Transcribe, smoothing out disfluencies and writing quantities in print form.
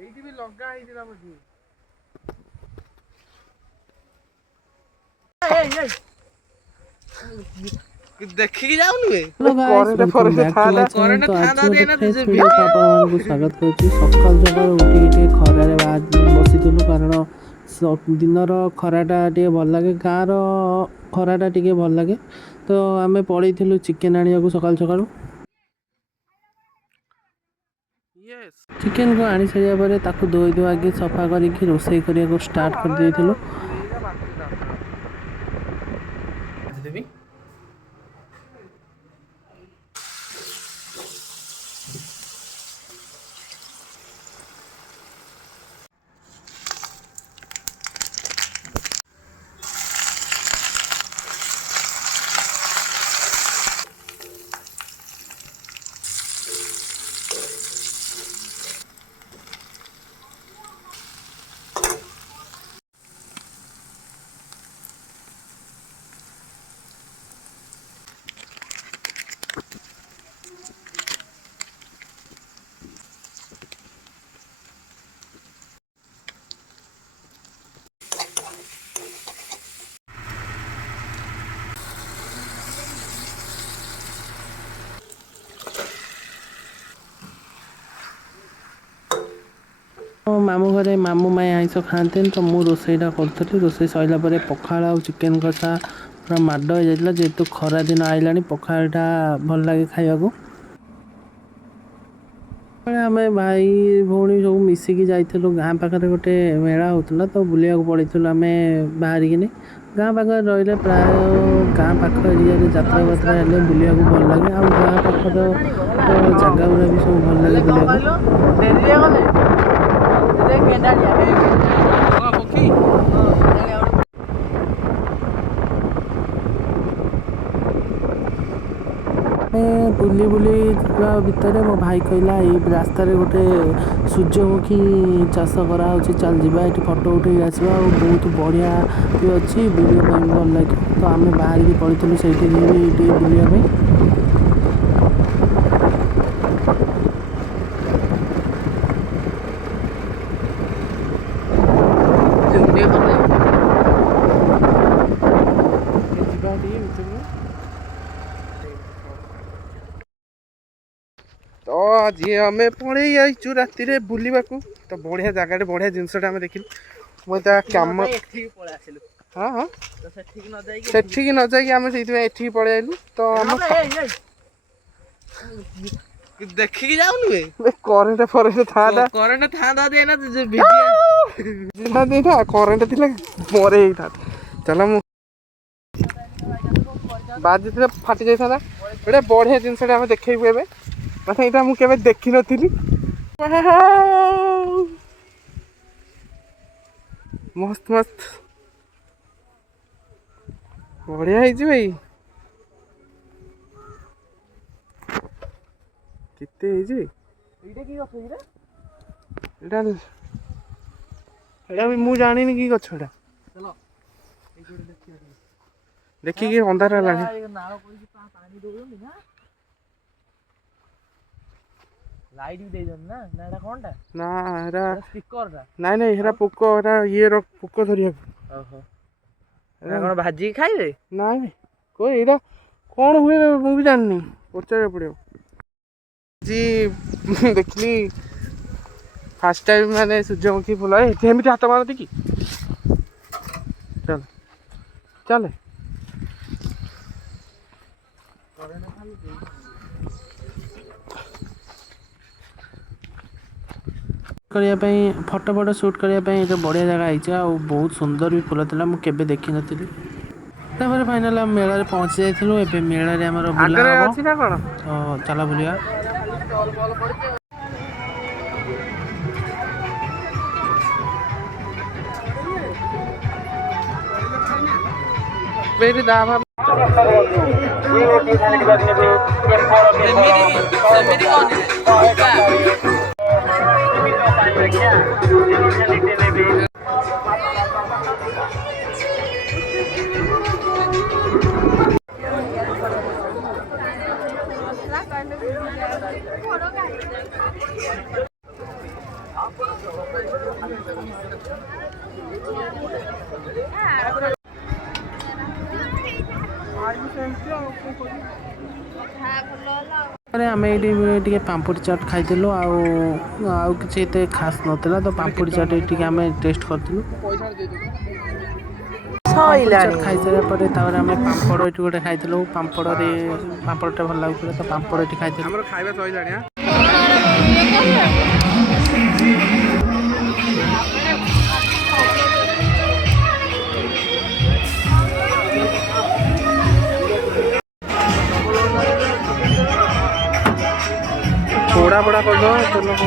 ଏଇଠି ବି ଲଗା ହେଇଥିଲା ବୋଧେ। ଦେଖିକି ଯାଉନୁ କରେଣ୍ଟ ଥାନ୍ତା ଆପଣମାନଙ୍କୁ ସ୍ୱାଗତ କରୁଛି। ସକାଳୁ ସକାଳୁ ଉଠିକି ଟିକେ ଖରାରେ ବସିଥିଲୁ, କାରଣ ଦିନର ଖରାଟା ଟିକେ ଭଲ ଲାଗେ, ଗାଁର ଖରାଟା ଟିକେ ଭଲ ଲାଗେ। ତ ଆମେ ପଳେଇଥିଲୁ ଚିକେନ୍ ଆଣିବାକୁ ସକାଳୁ ସକାଳୁ। ଚିକେନ୍କୁ ଆଣି ସାରିବା ପରେ ତାକୁ ଧୋଇ ଧୁଆକି ସଫା କରିକି ରୋଷେଇ କରିବାକୁ ଷ୍ଟାର୍ଟ କରିଦେଇଥିଲୁ। ମାମୁଁ ଘରେ ମାମୁଁ ମାଇଁ ଆଇଁଷ ଖାଆନ୍ତିନି, ତ ମୁଁ ରୋଷେଇଟା କରୁଥିଲି। ରୋଷେଇ ସରିଲା ପରେ ପଖାଳ ଆଉ ଚିକେନ୍ କଷା ପୁରା ମାଡ଼ ହେଇଯାଇଥିଲା। ଯେହେତୁ ଖରା ଦିନ ଆଇଲାଣି, ପଖାଳଟା ଭଲ ଲାଗେ ଖାଇବାକୁ। ଆମେ ଭାଇ ଭଉଣୀ ସବୁ ମିଶିକି ଯାଇଥିଲୁ। ଗାଁ ପାଖରେ ଗୋଟେ ମେଳା ହେଉଥିଲା, ତ ବୁଲିବାକୁ ପଳେଇଥିଲୁ ଆମେ ବାହାରିକିନି। ଗାଁ ପାଖରେ ରହିଲେ ପ୍ରାୟ ଗାଁ ପାଖ ଏରିଆରେ ଯାତ୍ରା ଫାତ୍ରା ହେଲେ ବୁଲିବାକୁ ଭଲ ଲାଗେ, ଆଉ ଗାଁ ପାଖର ଜାଗା ଗୁଡ଼ା ବି ସବୁ ଭଲ ଲାଗେ ବୁଲିବାକୁ। ବୁଲି ବୁଲି ଯିବା ଭିତରେ ମୋ ଭାଇ କହିଲା, ଏଇ ରାସ୍ତାରେ ଗୋଟେ ସୂର୍ଯ୍ୟମୁଖୀ ଚାଷ କରାହେଉଛି, ଚାଲ ଯିବା ଏଠି ଫଟୋ ଉଠେଇକି ଆସିବା, ଆଉ ବହୁତ ବଢ଼ିଆ ବି ଅଛି, ଭିଡ଼ିଓ ପାଇଁ ବି ଭଲ ଲାଗିବ। ତ ଆମେ ବାହାରିକି ପଳେଇଥିଲୁ ସେଇଠିକି ବି ଟିକେ ବୁଲିବା ପାଇଁ। ତ ଆଜି ଆମେ ପଳେଇ ଯାଇଛୁ ରାତିରେ ବୁଲିବାକୁ। ତ ବଢିଆ ଜାଗାଟେ, ବଢିଆ ଜିନିଷଟା ଆମେ ଦେଖିଲୁ। ମୁଁ ତା କାମ ହଁ ହଁ ସେଠିକି ନ ଯାଇକି ଆମେ ସେଇଥିପାଇଁ ଏଠିକି ପଳେଇ ଆଇଲୁ। ତ ଆମ ଦେଖିକି ଯାଉନୁ କରେଣ୍ଟ ଥାନ୍ତା, କରେଣ୍ଟ ଥିଲେ ପରେ ହେଇଥାନ୍ତା। ଚାଲ ମୁଁ ବାଜିଥିଲେ ଫାଟି ଯାଇଥାନ୍ତା। ଗୋଟେ ବଢିଆ ଜିନିଷଟା ଆମେ ଦେଖେଇବୁ ଏବେ, ମାନେ ଏଇଟା ମୁଁ କେବେ ଦେଖିନଥିଲି। ମସ୍ତ ମସ୍ତ ବଢିଆ ହେଇଛି ଭାଇ। କେତେ ହେଇଛି ଏଇଟା ବି ମୁଁ ଜାଣିନି କି ଗଛ ଏଟା। ଦେଖିକି ଅନ୍ଧାର ହେଲାଣି। ଲାଇଟ୍ ବି ଦେଇଛନ୍ତି ନା, ଏଟା କଣଟା? ନା ଏଟା ସ୍ପିକରଟା। ନାଇଁ ହେରା ପୋକ, ଏଟା ଇଏର ପୋକ ଧରିବାକୁ। ଓହୋ, ଏଟା କଣ ଭାଜିକି ଖାଇବେ? ନାଇଁ ଏଇଟା କଣ ହୁଏ ମୁଁ ବି ଜାଣିନି, ପଚାରିବାକୁ ପଡ଼ିବ। ଆଜି ଦେଖିଲି ଫାଷ୍ଟ ଟାଇମ୍ ମାନେ ସୂର୍ଯ୍ୟମୁଖୀ ଫୁଲ। ଏଠି ଏମିତି ହାତ ମାରନ୍ତି କି? ଚାଲ ଚାଲେ। କରିବା ପାଇଁ ଫଟୋ ସୁଟ୍ କରିବା ପାଇଁ ଏଇଟା ବଢ଼ିଆ ଜାଗା ହେଇଛି, ଆଉ ବହୁତ ସୁନ୍ଦର ବି ଫୁଲ ଥିଲା, ମୁଁ କେବେ ଦେଖିନଥିଲି। ତାପରେ ଫାଇନାଲ ଆମେ ମେଳାରେ ପହଞ୍ଚି ଯାଇଥିଲୁ। ଏବେ ମେଳାରେ ଆମର ବୁଲା ଆଗରେ ହବ, ଅଛି ନା କଣ? ତ ଚାଲ ବୁଲିବା। आम ये पापड़ी चाट खाई आउ किसी एत खास नाला तो पापड़ी चाट ये आम टेस्ट करूँ खाई सारा पर आम पापड़ ये गोटे खाई पापड़टा भल लगे तो पापड़ ये खाई थोड़ा बड़ा कर दो रुटी